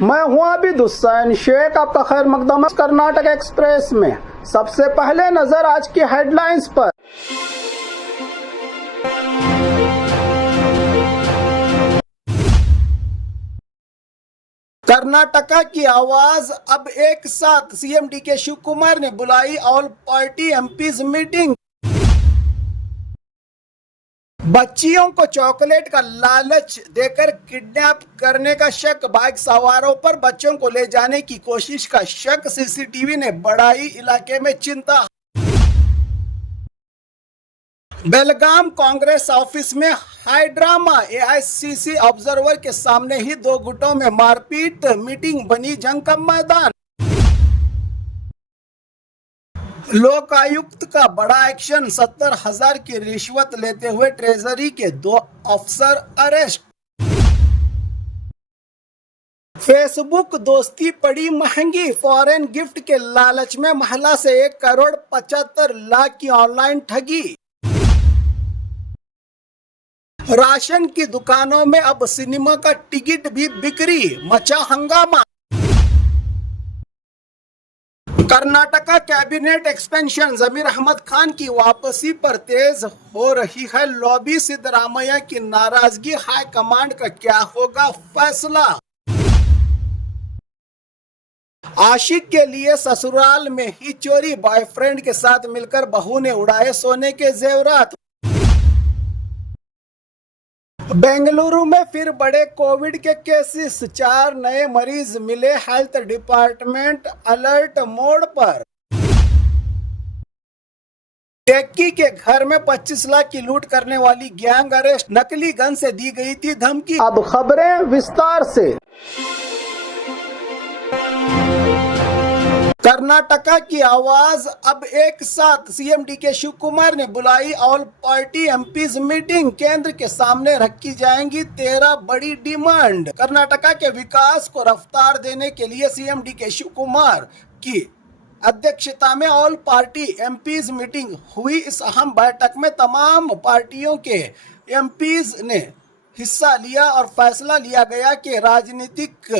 मैं हूं आबिद हुसैन शेख, आपका खैर मकदम कर्नाटक एक्सप्रेस में। सबसे पहले नजर आज की हेडलाइंस पर। कर्नाटका की आवाज अब एक साथ, सीएम डीके शिव कुमार ने बुलाई ऑल पार्टी एमपीज मीटिंग। बच्चियों को चॉकलेट का लालच देकर किडनैप करने का शक, बाइक सवारों पर बच्चों को ले जाने की कोशिश का शक, सीसीटीवी ने बढ़ाई इलाके में चिंता। बेलगाम कांग्रेस ऑफिस में हाई ड्रामा, एआईसीसी ऑब्जर्वर के सामने ही दो गुटों में मारपीट, मीटिंग बनी जंग का मैदान। लोकायुक्त का बड़ा एक्शन, 70,000 की रिश्वत लेते हुए ट्रेजरी के 2 अफसर अरेस्ट। फेसबुक दोस्ती पड़ी महंगी, फॉरेन गिफ्ट के लालच में महिला से 1,75,00,000 की ऑनलाइन ठगी। राशन की दुकानों में अब सिनेमा का टिकट भी बिक्री, मचा हंगामा। कर्नाटका कैबिनेट एक्सपेंशन, जमीर अहमद खान की वापसी पर तेज हो रही है लॉबी, सिद्धरामैया की नाराजगी, हाईकमांड का क्या होगा फैसला। आशिक के लिए ससुराल में ही चोरी, बॉयफ्रेंड के साथ मिलकर बहू ने उड़ाए सोने के जेवरात। बेंगलुरु में फिर बड़े कोविड के केसेस, 4 नए मरीज मिले, हेल्थ डिपार्टमेंट अलर्ट मोड पर। टेक्की के घर में 25 लाख की लूट करने वाली गैंग अरेस्ट, नकली गन से दी गई थी धमकी। अब खबरें विस्तार से। कर्नाटका की आवाज अब एक साथ, सीएम डीके शिव कुमार ने बुलाई ऑल पार्टी एमपीज मीटिंग। केंद्र के सामने रखी जाएंगी 13 बड़ी डिमांड। कर्नाटका के विकास को रफ्तार देने के लिए सीएम डीके शिव कुमार की अध्यक्षता में ऑल पार्टी एमपीज मीटिंग हुई। इस अहम बैठक में तमाम पार्टियों के एमपीज ने हिस्सा लिया और फैसला लिया गया कि राजनीतिक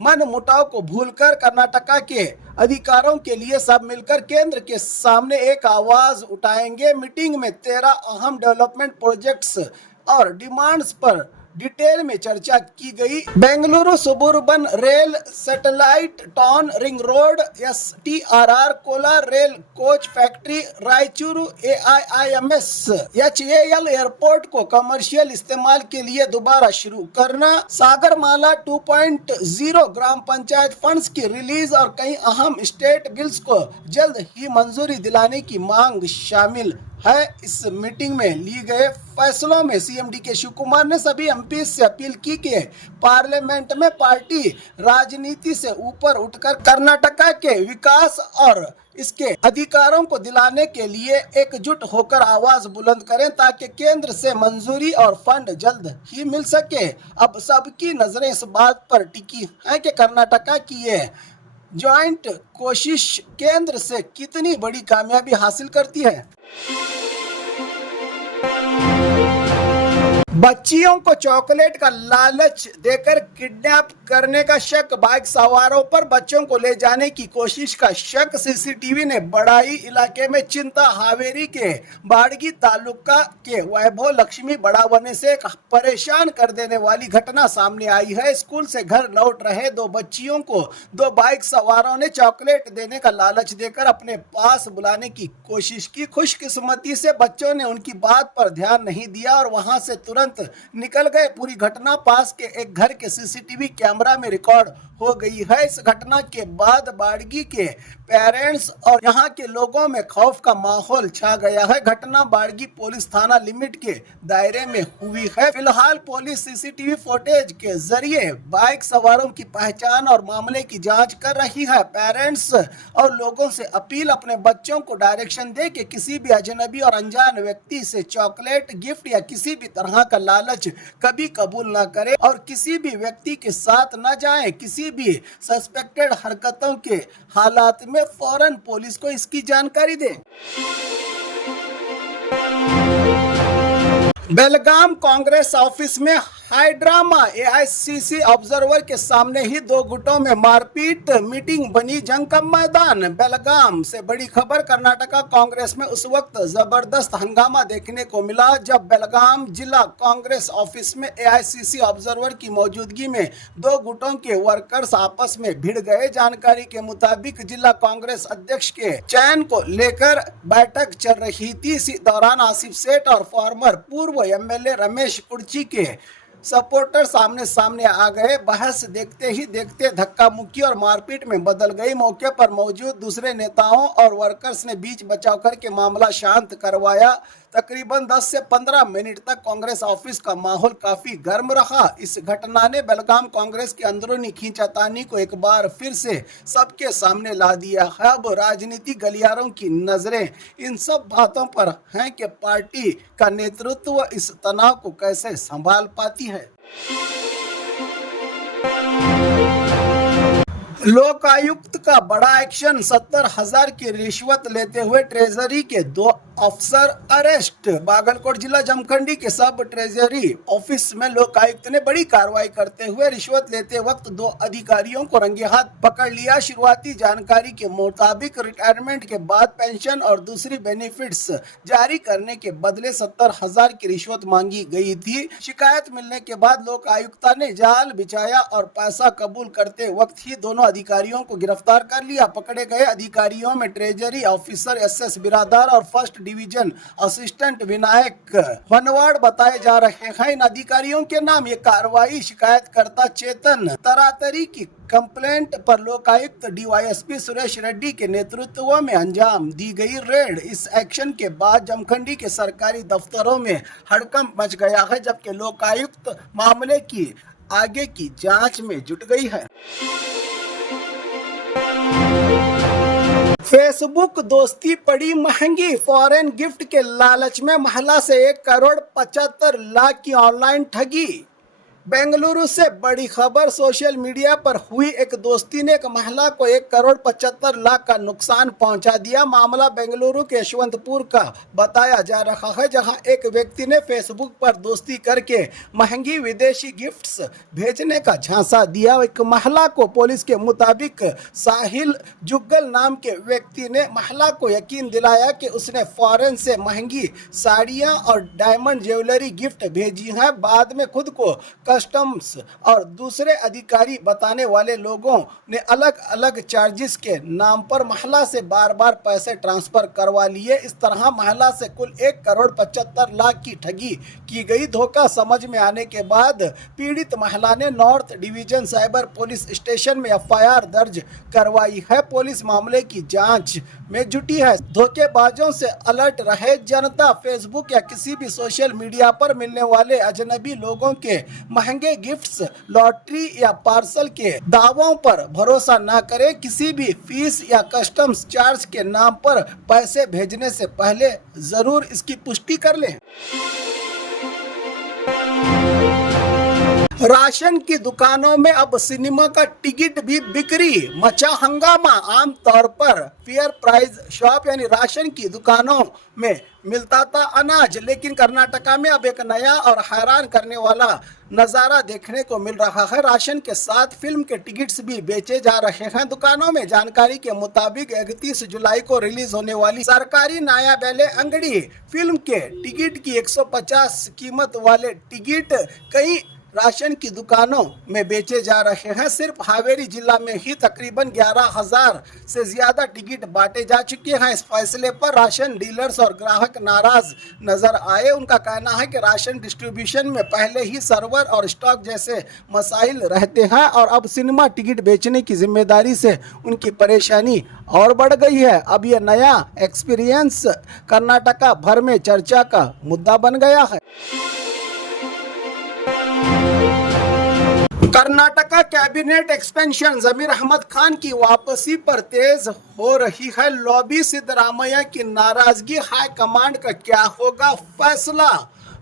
मन मुटाव को भूलकर कर्नाटका के अधिकारों के लिए सब मिलकर केंद्र के सामने एक आवाज उठाएंगे। मीटिंग में 13 अहम डेवलपमेंट प्रोजेक्ट्स और डिमांड्स पर डिटेल में चर्चा की गई। Bengaluru suburban rail, satellite town ring road, STRR, Kolar rail coach factory, Raichur AIIMS HAL airport को कमर्शियल इस्तेमाल के लिए दोबारा शुरू करना, सागरमाला 2.0 ग्राम पंचायत फंड्स की रिलीज और कई अहम स्टेट बिल्स को जल्द ही मंजूरी दिलाने की मांग शामिल है। इस मीटिंग में लिए गए फैसलों में सीएम डीके शिव कुमार ने सभी एमपी से अपील की कि पार्लियामेंट में पार्टी राजनीति से ऊपर उठकर कर्नाटका के विकास और इसके अधिकारों को दिलाने के लिए एकजुट होकर आवाज बुलंद करें ताकि केंद्र से मंजूरी और फंड जल्द ही मिल सके। अब सबकी नजरें इस बात पर टिकी है कि कर्नाटका की ये ज्वाइंट कोशिश केंद्र से कितनी बड़ी कामयाबी हासिल करती है। बच्चियों को चॉकलेट का लालच देकर किडनैप करने का शक, बाइक सवारों पर बच्चों को ले जाने की कोशिश का शक, सीसीटीवी ने बढ़ाई इलाके में चिंता। हावेरी के बाड़गी तालुका के वैभव लक्ष्मी बड़ावने से एक परेशान कर देने वाली घटना सामने आई है। स्कूल से घर लौट रहे 2 बच्चियों को 2 बाइक सवारों ने चॉकलेट देने का लालच देकर अपने पास बुलाने की कोशिश की। खुशकिस्मती से बच्चों ने उनकी बात पर ध्यान नहीं दिया और वहां से तुरंत निकल गए। पूरी घटना पास के एक घर के सीसीटीवी कैमरा में रिकॉर्ड हो गई है। इस घटना के बाद बाड़गी के पेरेंट्स और यहाँ के लोगों में खौफ का माहौल छा गया है। घटना बाड़गी पुलिस थाना लिमिट के दायरे में हुई है। फिलहाल पुलिस सीसीटीवी फुटेज के जरिए बाइक सवारों की पहचान और मामले की जांच कर रही है। पेरेंट्स और लोगों से अपील, अपने बच्चों को डायरेक्शन दे कि किसी भी अजनबी और अनजान व्यक्ति से चॉकलेट, गिफ्ट या किसी भी तरह का लालच कभी कबूल न करें और किसी भी व्यक्ति के साथ न जाएं। किसी भी सस्पेक्टेड हरकतों के हालात में फौरन पुलिस को इसकी जानकारी दें। बेलगाम कांग्रेस ऑफिस में हाई ड्रामा, एआईसीसी ऑब्जर्वर के सामने ही दो गुटों में मारपीट, मीटिंग बनी जंग का मैदान। बेलगाम से बड़ी खबर, कर्नाटका कांग्रेस में उस वक्त जबरदस्त हंगामा देखने को मिला जब बेलगाम जिला कांग्रेस ऑफिस में एआईसीसी ऑब्जर्वर की मौजूदगी में दो गुटों के वर्कर्स आपस में भिड़ गए। जानकारी के मुताबिक जिला कांग्रेस अध्यक्ष के चयन को लेकर बैठक चल रही थी। इसी दौरान आसिफ सेठ और फॉर्मर पूर्व एमएलए रमेश कुर्ची के सपोर्टर सामने सामने आ गए। बहस देखते ही देखते धक्का मुक्की और मारपीट में बदल गई। मौके पर मौजूद दूसरे नेताओं और वर्कर्स ने बीच बचाव करके मामला शांत करवाया। तकरीबन 10 से 15 मिनट तक कांग्रेस ऑफिस का माहौल काफी गर्म रहा। इस घटना ने बेलगाम कांग्रेस की अंदरूनी खींचातानी को एक बार फिर से सबके सामने ला दिया है। अब राजनीतिक गलियारों की नजरें इन सब बातों पर हैं कि पार्टी का नेतृत्व इस तनाव को कैसे संभाल पाती है। लोकायुक्त का बड़ा एक्शन, 70,000 की रिश्वत लेते हुए ट्रेजरी के 2 अफसर अरेस्ट। बागलकोट जिला जमखंडी के सब ट्रेजरी ऑफिस में लोकायुक्त ने बड़ी कार्रवाई करते हुए रिश्वत लेते वक्त 2 अधिकारियों को रंगे हाथ पकड़ लिया। शुरुआती जानकारी के मुताबिक रिटायरमेंट के बाद पेंशन और दूसरी बेनिफिट्स जारी करने के बदले 70,000 की रिश्वत मांगी गई थी। शिकायत मिलने के बाद लोकायुक्ता ने जाल बिछाया और पैसा कबूल करते वक्त ही दोनों अधिकारियों को गिरफ्तार कर लिया। पकड़े गए अधिकारियों में ट्रेजरी ऑफिसर एसएस बिरादार और फर्स्ट डिवीजन असिस्टेंट विनायक हनवाड़ बताए जा रहे हैं। इन अधिकारियों के नाम, ये कार्रवाई शिकायतकर्ता चेतन तरातरी की कंप्लेंट पर लोकायुक्त डीवाईएसपी सुरेश रेड्डी के नेतृत्व में अंजाम दी गई रेड। इस एक्शन के बाद जमखंडी के सरकारी दफ्तरों में हड़कंप मच गया है, जबकि लोकायुक्त मामले की आगे की जांच में जुट गई है। फेसबुक दोस्ती पड़ी महंगी, फॉरेन गिफ्ट के लालच में महिला से 1,75,00,000 की ऑनलाइन ठगी। बेंगलुरु से बड़ी खबर, सोशल मीडिया पर हुई एक दोस्ती ने एक महिला को 1,75,00,000 का नुकसान पहुंचा दिया। मामला बेंगलुरु के यशवंतपुर का बताया जा रहा है, जहां एक व्यक्ति ने फेसबुक पर दोस्ती करके महंगी विदेशी गिफ्ट्स भेजने का झांसा दिया। एक महिला को पुलिस के मुताबिक साहिल जुग्गल नाम के व्यक्ति ने महिला को यकीन दिलाया कि उसने फॉरेन से महंगी साड़ियां और डायमंड ज्वेलरी गिफ्ट भेजी हैं। बाद में खुद को कस्टम्स और दूसरे अधिकारी बताने वाले लोगों ने अलग अलग चार्जेस के नाम पर महिला से बार बार पैसे ट्रांसफर करवा लिए। इस तरह महिला से कुल 1,75,00,000 की ठगी की गई। धोखा समझ में आने के बाद पीड़ित महिला ने north division cyber police station में एफआईआर दर्ज करवाई है। पुलिस मामले की जांच में जुटी है। धोखेबाजों से अलर्ट रहे जनता। फेसबुक या किसी भी सोशल मीडिया पर मिलने वाले अजनबी लोगों के महंगे गिफ्ट्स, लॉटरी या पार्सल के दावों पर भरोसा न करें। किसी भी फीस या कस्टम्स चार्ज के नाम पर पैसे भेजने से पहले जरूर इसकी पुष्टि कर लें। राशन की दुकानों में अब सिनेमा का टिकट भी बिक्री, मचा हंगामा। आमतौर पर फेयर प्राइस शॉप यानी राशन की दुकानों में मिलता था अनाज, लेकिन कर्नाटका में अब एक नया और हैरान करने वाला नज़ारा देखने को मिल रहा है। राशन के साथ फिल्म के टिकट्स भी बेचे जा रहे हैं दुकानों में। जानकारी के मुताबिक 31 जुलाई को रिलीज होने वाली सरकारी नाया बेले अंगड़ी फिल्म के टिकट की 150 कीमत वाले टिकट कई राशन की दुकानों में बेचे जा रहे हैं। सिर्फ हावेरी जिला में ही तकरीबन 11,000 से ज्यादा टिकट बांटे जा चुके हैं। इस फैसले पर राशन डीलर्स और ग्राहक नाराज नजर आए। उनका कहना है कि राशन डिस्ट्रीब्यूशन में पहले ही सर्वर और स्टॉक जैसे मसाइल रहते हैं और अब सिनेमा टिकट बेचने की जिम्मेदारी से उनकी परेशानी और बढ़ गई है। अब यह नया एक्सपीरियंस कर्नाटका भर में चर्चा का मुद्दा बन गया है। कर्नाटका कैबिनेट एक्सपेंशन, जमीर अहमद खान की वापसी पर तेज हो रही है लॉबी। सिद्धरामैया की नाराजगी, हाई कमांड का क्या होगा फैसला।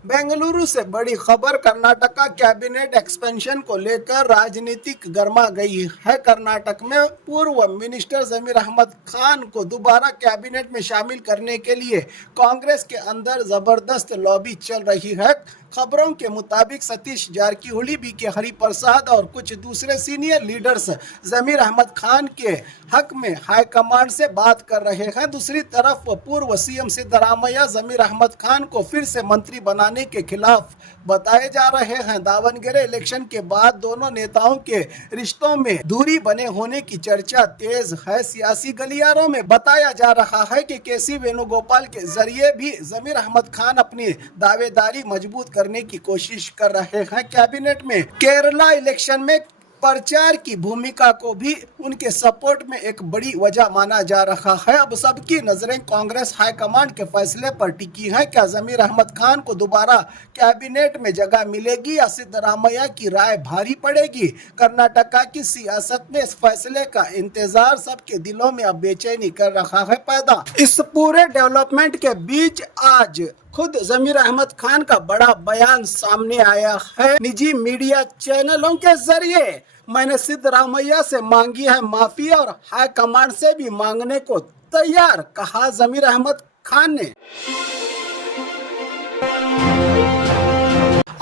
बेंगलुरु से बड़ी खबर, कर्नाटका कैबिनेट एक्सपेंशन को लेकर राजनीतिक गर्मा गई है। कर्नाटक में पूर्व मिनिस्टर जमीर अहमद खान को दोबारा कैबिनेट में शामिल करने के लिए कांग्रेस के अंदर जबरदस्त लॉबी चल रही है। खबरों के मुताबिक सतीश जारकीहोली, बीके हरिप्रसाद और कुछ दूसरे सीनियर लीडर्स जमीर अहमद खान के हक में हाईकमांड से बात कर रहे हैं। दूसरी तरफ पूर्व सीएम सिद्धरामैया जमीर अहमद खान को फिर से मंत्री बनाने के खिलाफ बताए जा रहे हैं। दावणगेरे इलेक्शन के बाद दोनों नेताओं के रिश्तों में दूरी बने होने की चर्चा तेज है। सियासी गलियारों में बताया जा रहा है कि केसी वेणुगोपाल के जरिए भी जमीर अहमद खान अपनी दावेदारी मजबूत करने की कोशिश कर रहे हैं। कैबिनेट में केरला इलेक्शन में प्रचार की भूमिका को भी उनके सपोर्ट में एक बड़ी वजह माना जा रहा है। अब सबकी नजरें कांग्रेस हाईकमांड के फैसले पर टिकी हैं। क्या जमीर अहमद खान को दोबारा कैबिनेट में जगह मिलेगी या सिद्धरामैया की राय भारी पड़ेगी? कर्नाटका की सियासत में इस फैसले का इंतजार सबके दिलों में अब बेचैनी कर रहा है पैदा। इस पूरे डेवलपमेंट के बीच आज खुद जमीर अहमद खान का बड़ा बयान सामने आया है। निजी मीडिया चैनलों के जरिए मैंने सिद्धरामैया से मांगी है माफी और हाईकमांड से भी मांगने को तैयार, कहा जमीर अहमद खान ने।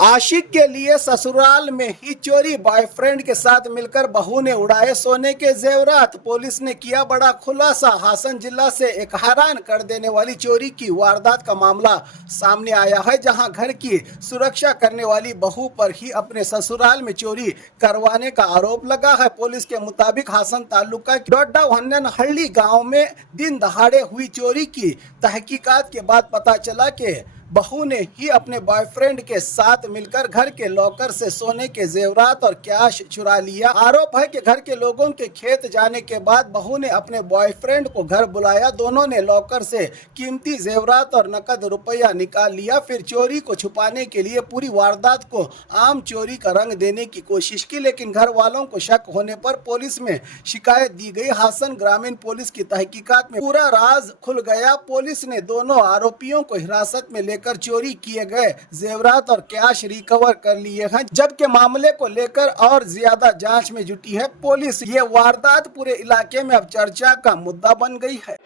आशिक के लिए ससुराल में ही चोरी, बॉयफ्रेंड के साथ मिलकर बहू ने उड़ाए सोने के जेवरात। पुलिस ने किया बड़ा खुलासा। हासन जिला से एक हैरान कर देने वाली चोरी की वारदात का मामला सामने आया है, जहां घर की सुरक्षा करने वाली बहू पर ही अपने ससुराल में चोरी करवाने का आरोप लगा है। पुलिस के मुताबिक हासन तालुका के डोड्डावन्ननहल्ली गांव में दिन दहाड़े हुई चोरी की तहकीकात के बाद पता चला कि बहू ने ही अपने बॉयफ्रेंड के साथ मिलकर घर के लॉकर से सोने के जेवरात और कैश चुरा लिया। आरोप है कि घर के लोगों के खेत जाने के बाद बहू ने अपने बॉयफ्रेंड को घर बुलाया। दोनों ने लॉकर से कीमती जेवरात और नकद रुपया निकाल लिया। फिर चोरी को छुपाने के लिए पूरी वारदात को आम चोरी का रंग देने की कोशिश की, लेकिन घर वालों को शक होने पर पुलिस में शिकायत दी गई। हासन ग्रामीण पुलिस की तहकीकात में पूरा राज खुल गया। पुलिस ने दोनों आरोपियों को हिरासत में लेकर चोरी किए गए जेवरात और कैश रिकवर कर लिए हैं, जबकि मामले को लेकर और ज्यादा जांच में जुटी है पुलिस। ये वारदात पूरे इलाके में अब चर्चा का मुद्दा बन गई है।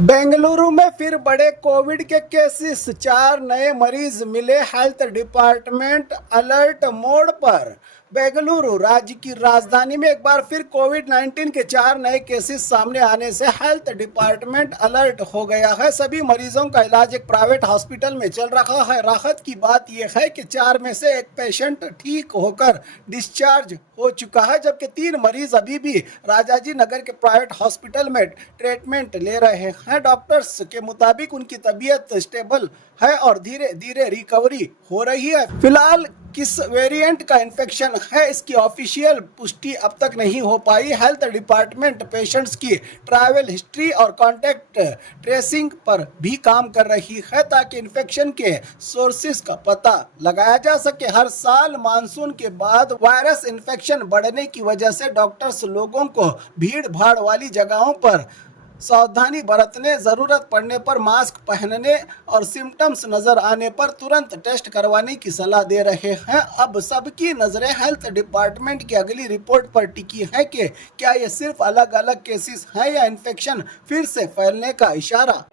बेंगलुरु में फिर बड़े कोविड के केसेस, 4 नए मरीज मिले। हेल्थ डिपार्टमेंट अलर्ट मोड पर। बेंगलुरु राज्य की राजधानी में एक बार फिर कोविड-19 के 4 नए केसेस सामने आने से हेल्थ डिपार्टमेंट अलर्ट हो गया है। सभी मरीजों का इलाज एक प्राइवेट हॉस्पिटल में चल रहा है। राहत की बात यह है कि 4 में से एक पेशेंट ठीक होकर डिस्चार्ज हो चुका है, जबकि 3 मरीज अभी भी राजाजी नगर के प्राइवेट हॉस्पिटल में ट्रीटमेंट ले रहे हैं। डॉक्टर्स के मुताबिक उनकी तबीयत स्टेबल है और धीरे धीरे रिकवरी हो रही है। फिलहाल किस वेरिएंट का इन्फेक्शन है, इसकी ऑफिशियल पुष्टि अब तक नहीं हो पाई। हेल्थ डिपार्टमेंट पेशेंट्स की ट्रैवल हिस्ट्री और कॉन्टैक्ट ट्रेसिंग पर भी काम कर रही है, ताकि इन्फेक्शन के सोर्सेस का पता लगाया जा सके। हर साल मानसून के बाद वायरस इन्फेक्शन बढ़ने की वजह से डॉक्टर्स लोगों को भीड़ भाड़ वाली जगहों पर सावधानी बरतने, जरूरत पड़ने पर मास्क पहनने और सिम्टम्स नजर आने पर तुरंत टेस्ट करवाने की सलाह दे रहे हैं। अब सबकी नजरें हेल्थ डिपार्टमेंट की अगली रिपोर्ट पर टिकी है कि क्या ये सिर्फ अलग अलग केसेस हैं या इन्फेक्शन फिर से फैलने का इशारा।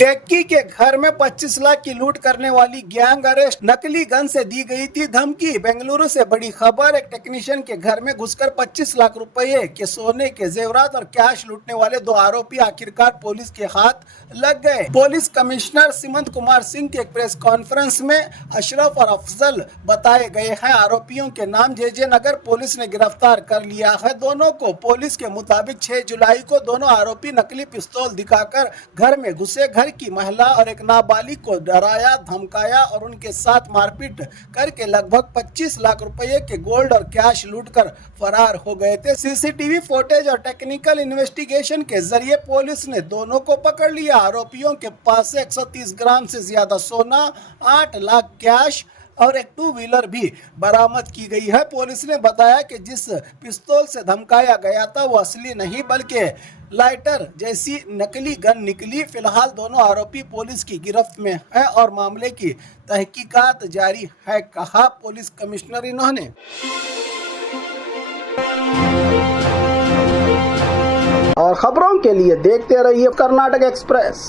टेक्की के घर में 25 लाख की लूट करने वाली गैंग अरेस्ट, नकली गन से दी गई थी धमकी। बेंगलुरु से बड़ी खबर, एक टेक्नीशियन के घर में घुसकर 25 लाख रुपए के सोने के जेवरात और कैश लूटने वाले 2 आरोपी आखिरकार पुलिस के हाथ लग गए। पुलिस कमिश्नर सीमंत कुमार सिंह की एक प्रेस कॉन्फ्रेंस में अशरफ और अफजल बताए गए हैं। आरोपियों के नाम जेजे नगर पुलिस ने गिरफ्तार कर लिया है। दोनों को पुलिस के मुताबिक 6 जुलाई को दोनों आरोपी नकली पिस्तौल दिखाकर घर में घुसे। घर की महिला और एक नाबालिग को डराया, धमकाया और उनके साथ मारपीट करके लगभग 25 लाख रुपए के गोल्ड और कैश लूटकर फरार हो गए थे। सीसीटीवी फुटेज और टेक्निकल इन्वेस्टिगेशन के जरिए पुलिस ने दोनों को पकड़ लिया। आरोपियों के पास से 130 ग्राम से ज्यादा सोना, 8 लाख कैश, और एक 2 व्हीलर भी बरामद की गई है। पुलिस ने बताया कि जिस पिस्तौल से धमकाया गया था वो असली नहीं बल्कि लाइटर जैसी नकली गन निकली। फिलहाल दोनों आरोपी पुलिस की गिरफ्त में है और मामले की तहकीकात जारी है, कहा पुलिस कमिश्नर इन्होंने। और खबरों के लिए देखते रहिए कर्नाटक एक्सप्रेस।